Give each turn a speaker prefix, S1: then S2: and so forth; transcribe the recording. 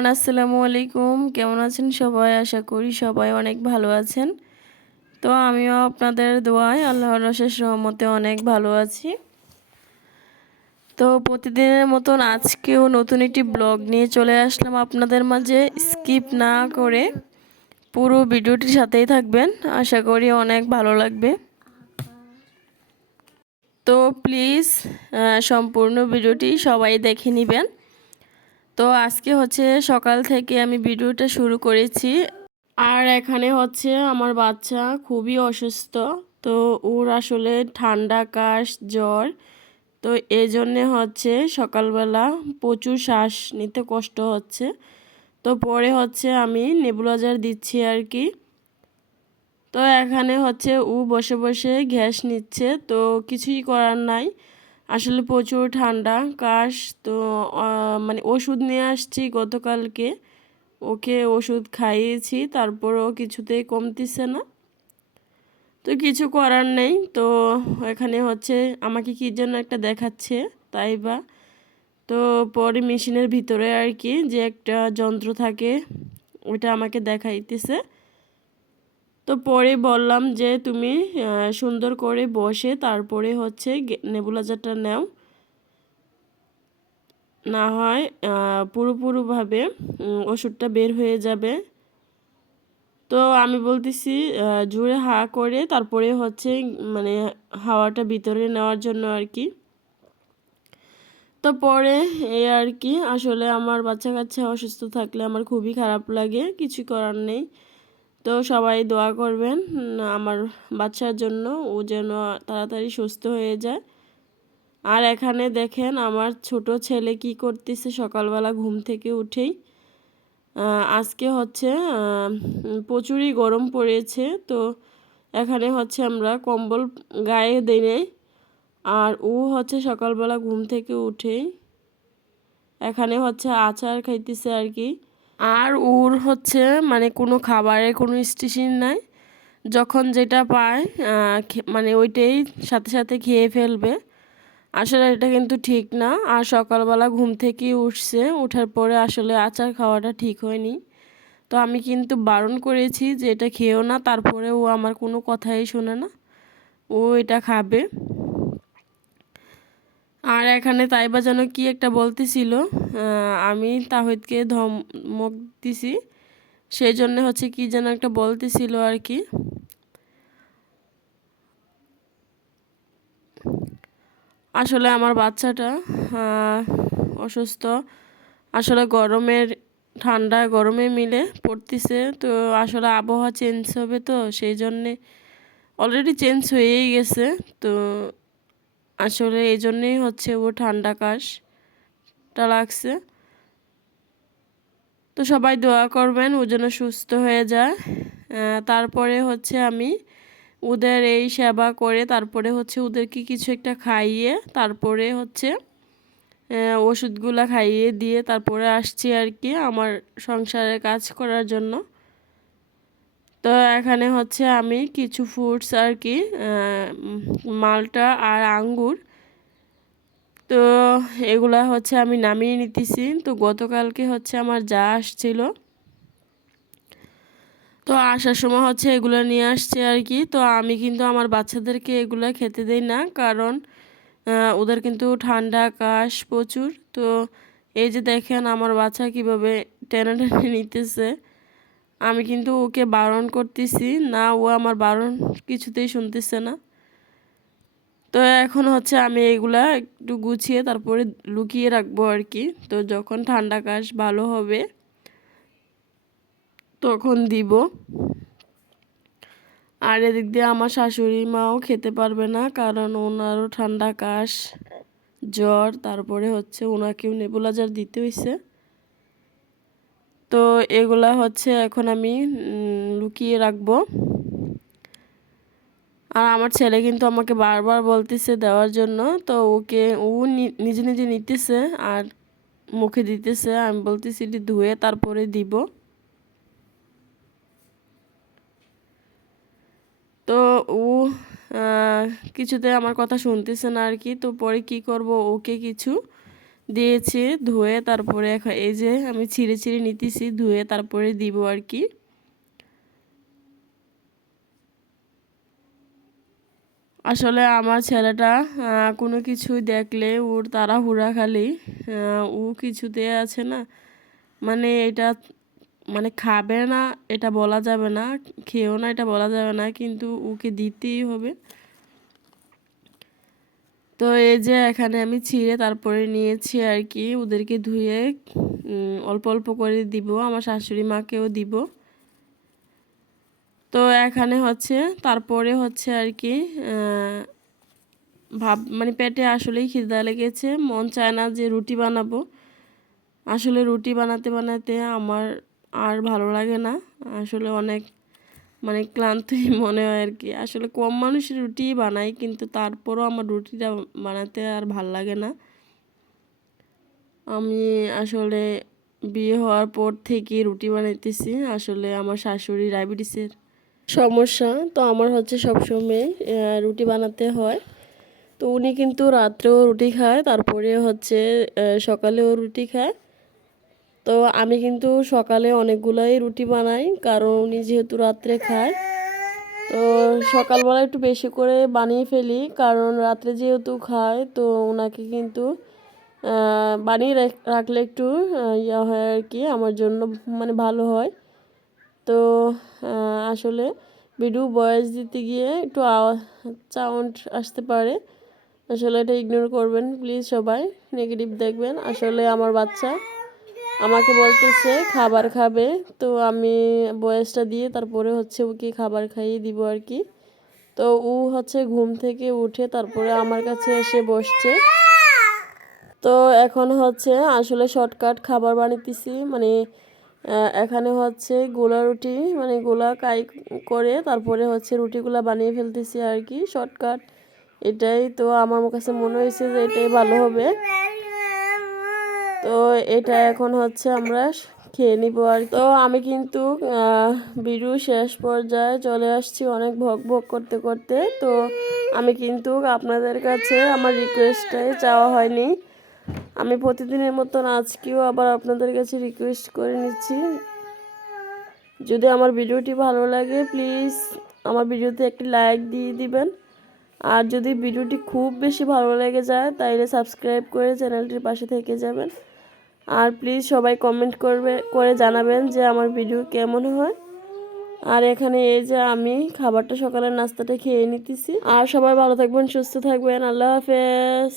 S1: Everyone, আসসালামু আলাইকুম। কেমন আছেন সবাই? আশা করি সবাই অনেক ভালো আছেন। তো আমিও আপনাদের দোয়ায় আল্লাহর রশেষ রহমতে অনেক ভালো আছি। তো প্রতিদিনের মতন আজকেও নতুন একটি ব্লগ নিয়ে চলে আসলাম আপনাদের মাঝে। স্কিপ না করে পুরো ভিডিওটির সাথেই থাকবেন। আশা করি অনেক ভালো লাগবে। তো প্লিজ সম্পূর্ণ ভিডিওটি সবাই দেখে নেবেন। তো আজকে হচ্ছে সকাল থেকে আমি ভিডিওটা শুরু করেছি। আর এখানে হচ্ছে আমার বাচ্চা খুবই অসুস্থ, তো ওর আসলে ঠান্ডা, কাশ, জ্বর। তো এই জন্যে হচ্ছে সকালবেলা প্রচুর শ্বাস নিতে কষ্ট হচ্ছে। তো পরে হচ্ছে আমি নেবুলাইজার দিচ্ছি আর কি। তো এখানে হচ্ছে ও বসে বসে গ্যাস নিচ্ছে, তো কিছুই করার নাই। আসলে প্রচুর ঠান্ডা, কাশ, তো মানে ওষুধ নিয়ে আসছি গতকালকে। ওকে ওষুধ খাইয়েছি, তারপরও কিছুতেই কমতিছে না। তো কিছু করার নেই, তো এখানে হচ্ছে আমাকে কী যেন একটা দেখাচ্ছে, তাই বা? তো পরে মেশিনের ভিতরে আর কি যে একটা যন্ত্র থাকে, ওটা আমাকে দেখাইতেছে। তো পরে বললাম যে তুমি সুন্দর করে বসে তারপরে হচ্ছে নেবুলাজারটা নাও। না হয় পুরোপুরিভাবে ওষুধটা বের হয়ে যাবে। তো আমি বলতেছি জোরে হা করে তারপরে হচ্ছে মানে হাওয়াটা ভিতরে নেওয়ার জন্য আর কি। তো পরে এই আর কি, আসলে আমার বাচ্চা কাচ্চা অসুস্থ থাকলে আমার খুবই খারাপ লাগে, কিছু করার নেই। তো সবাই দোয়া করবেন আমার বাচ্চার জন্য, ও যেন তাড়াতাড়ি সুস্থ হয়ে যায়। আর এখানে দেখেন আমার ছোট ছেলে কি করতেছে, সকালবেলা ঘুম থেকে উঠেই। আজকে হচ্ছে প্রচুরই গরম পড়েছে, তো এখানে হচ্ছে আমরা কম্বল গায়ে দিই আর ও হচ্ছে সকালবেলা ঘুম থেকে উঠেই এখানে হচ্ছে আচার খাইতেছে আর কি। আর ওর হচ্ছে মানে কোনো খাবারের কোনো স্টেশন নাই। যখন যেটা পায় মানে ওইটাই সাথে সাথে খেয়ে ফেলবে। আসলে এটা কিন্তু ঠিক না। আর সকালবেলা ঘুম থেকে উঠছে। উঠার পরে আসলে আচার খাওয়াটা ঠিক হয়নি। তো আমি কিন্তু বারণ করেছি যে এটা খেয়েও না তারপরে ও আমার কোনো কথাই শোনে না। ও এটা খাবে। আর এখানে তাইবা যেন কি একটা বলতেছিল আমি তাহিদকে ধমক দিছি, সেই জন্য হচ্ছে কি যেন একটা বলতেছিল আর কি। আসলে আমার বাচ্চাটা অসুস্থ, আসলে গরমের, ঠান্ডা, গরমে মিলে পড়তেছে, তো আসলে আবহাওয়া চেঞ্জ হবে তো, সেই জন্যে অলরেডি চেঞ্জ হয়েই গেছে, তো আসলে এই জন্যেই হচ্ছে ও ঠান্ডা কাশটা লাগছে। তো সবাই দোয়া করবেন ও যেন সুস্থ হয়ে যায়। তারপরে হচ্ছে আমি ওদের এই সেবা করে তারপরে হচ্ছে ওদেরকে কিছু একটা খাইয়ে তারপরে হচ্ছে ওষুধগুলো খাইয়ে দিয়ে তারপরে আসছি আর কি আমার সংসারের কাজ করার জন্য। তো এখানে হচ্ছে আমি কিছু ফ্রুটস আর কি মালটা আর আঙ্গুর। তো এগুলা হচ্ছে আমি নামিয়ে নিতেছি। তো গতকালকে হচ্ছে আমার যা আসছিল। তো আসার সময় হচ্ছে এগুলো নিয়ে আসছে আর কি। তো আমি কিন্তু আমার বাচ্চাদেরকে এগুলো খেতে দেই না, কারণ ওদের কিন্তু ঠান্ডা কাশ প্রচুর। তো এই যে দেখেন আমার বাচ্চা কীভাবে টেনে টেনে নিতেছে। আমি কিন্তু ওকে বারণ করতেছি। না, ও আমার বারণ কিছুতেই শুনতেছে না। তো এখন হচ্ছে আমি এগুলা একটু গুছিয়ে তারপরে লুকিয়ে রাখব আর কি। তো যখন ঠান্ডা কাশ ভালো হবে, তখন দিব। আর এদিক দিয়ে আমার শাশুড়ি মাও খেতে পারবে না, কারণ ওনারও ঠান্ডা কাশ, জ্বর, তারপরে হচ্ছে ওনাকেও নেবুলাইজার দিতে হয়েছে তো এগুলা হচ্ছে এখন আমি লুকিয়ে রাখব। আর আমার ছেলে কিন্তু আমাকে বারবার বলতেছে দেওয়ার জন্য, তো ওকে, ও নিজে নিজে নিতেছে আর মুখে দিতেছে। আমি বলতেছি এটি ধুয়ে তারপরে দিব। তো ও কিছুতে আমার কথা শুনতেছে না আর কি। তো পরে কি করব? ওকে কিছু দিয়েছি, ধুয়ে তারপরে এই যে আমি ছিঁড়ে ছিঁড়ে নিতেছি, ধুয়ে তারপরে দিব আর কি। আসলে আমার ছেলেটা কোনো কিছু দেখলে ওর তাড়াহুড়া খালি ও কিছুতে আছে না। মানে এটা মানে খাবে না, এটা বলা যাবে না, খেয়েও না, এটা বলা যাবে না, কিন্তু ওকে দিতেই হবে। তো এই যে এখানে আমি ছিঁড়ে তারপরে নিয়েছি আর কি, ওদেরকে ধুয়ে অল্প অল্প করে দিব, আমার শাশুড়ি মাকেও দিব। তো এখানে হচ্ছে, তারপরে হচ্ছে আর কি ভাব মানে পেটে আসলেই খিদা লেগেছে, মন চায় না যে রুটি বানাবো। আসলে রুটি বানাতে বানাতে আমার আর ভালো লাগে না। আসলে অনেক মানে ক্লান্তই মনে হয় আর কি আসলে কম মানুষের রুটি বানাই কিন্তু তারপরও আমার রুটিটা বানাতে আর ভালো লাগে না। আমি আসলে বিয়ে হওয়ার পর থেকে রুটি বানাইতেছি। আসলে আমার শাশুড়ি ডায়াবেটিসের সমস্যা, তো আমার হচ্ছে সবসময় রুটি বানাতে হয়। তো উনি কিন্তু রাত্রেও রুটি খায়, তারপরে হচ্ছে সকালেও রুটি খায়। তো আমি কিন্তু সকালে অনেকগুলোই রুটি বানাই, কারণ উনি যেহেতু রাত্রে খায়। তো সকালবেলা একটু বেশি করে বানিয়ে ফেলি, কারণ রাত্রে যেহেতু খায়, তো ওনাকে কিন্তু বানিয়ে রাখলে একটু ইয়া হয় আর কি, আমার জন্য মানে ভালো হয়। তো আসলে ভিডিও বয়স দিতে গিয়ে একটু সাউন্ড আসতে পারে। আসলে এটা ইগনোর করবেন প্লিজ সবাই নেগেটিভ দেখবেন। আসলে আমার বাচ্চা আমাকে বলতেছে, খাবার খাবে। তো আমি বয়সটা দিয়ে তারপরে হচ্ছে ওকে খাবার খাইয়ে দিব আর কি। তো ও হচ্ছে ঘুম থেকে উঠে তারপরে আমার কাছে এসে বসছে। তো এখন হচ্ছে আসলে শর্টকাট খাবার বানিয়েছি মানে এখানে হচ্ছে গোলা রুটি মানে গোলা কাই করে তারপরে হচ্ছে রুটিগুলা বানিয়ে ফেলতেছি আর কি, শর্টকাট। এটাই তো আমার কাছে মনে হয়েছে যে এটাই ভালো হবে। তো এটা এখন হচ্ছে আমরা খেয়ে নিব আর তো আমি কিন্তু বিরু শেষ পর্যায়ে চলে আসছি অনেক ভক ভক করতে করতে। তো আমি কিন্তু আপনাদের কাছে আমার রিকোয়েস্টটাই চাওয়া হয়নি। আমি প্রতিদিনের মতন আজকেও আবার আপনাদের কাছে রিকোয়েস্ট করে নিচ্ছি। যদি আমার ভিডিওটি ভালো লাগে প্লিজ আমার ভিডিওতে একটি লাইক দিয়ে দিবেন। আর যদি ভিডিওটি খুব বেশি ভালো লেগে যায়, তাইলে সাবস্ক্রাইব করে চ্যানেলটির পাশে থেকে যাবেন। আর প্লিজ সবাই কমেন্ট করবে, করে জানাবেন যে আমার ভিডিও কেমন হয়। আর এখানে এই যে আমি খাবারটা সকালের নাস্তাটা খেয়ে নিতেছি। আর সবাই ভালো থাকবেন, সুস্থ থাকবেন, আল্লাহ হাফেজ।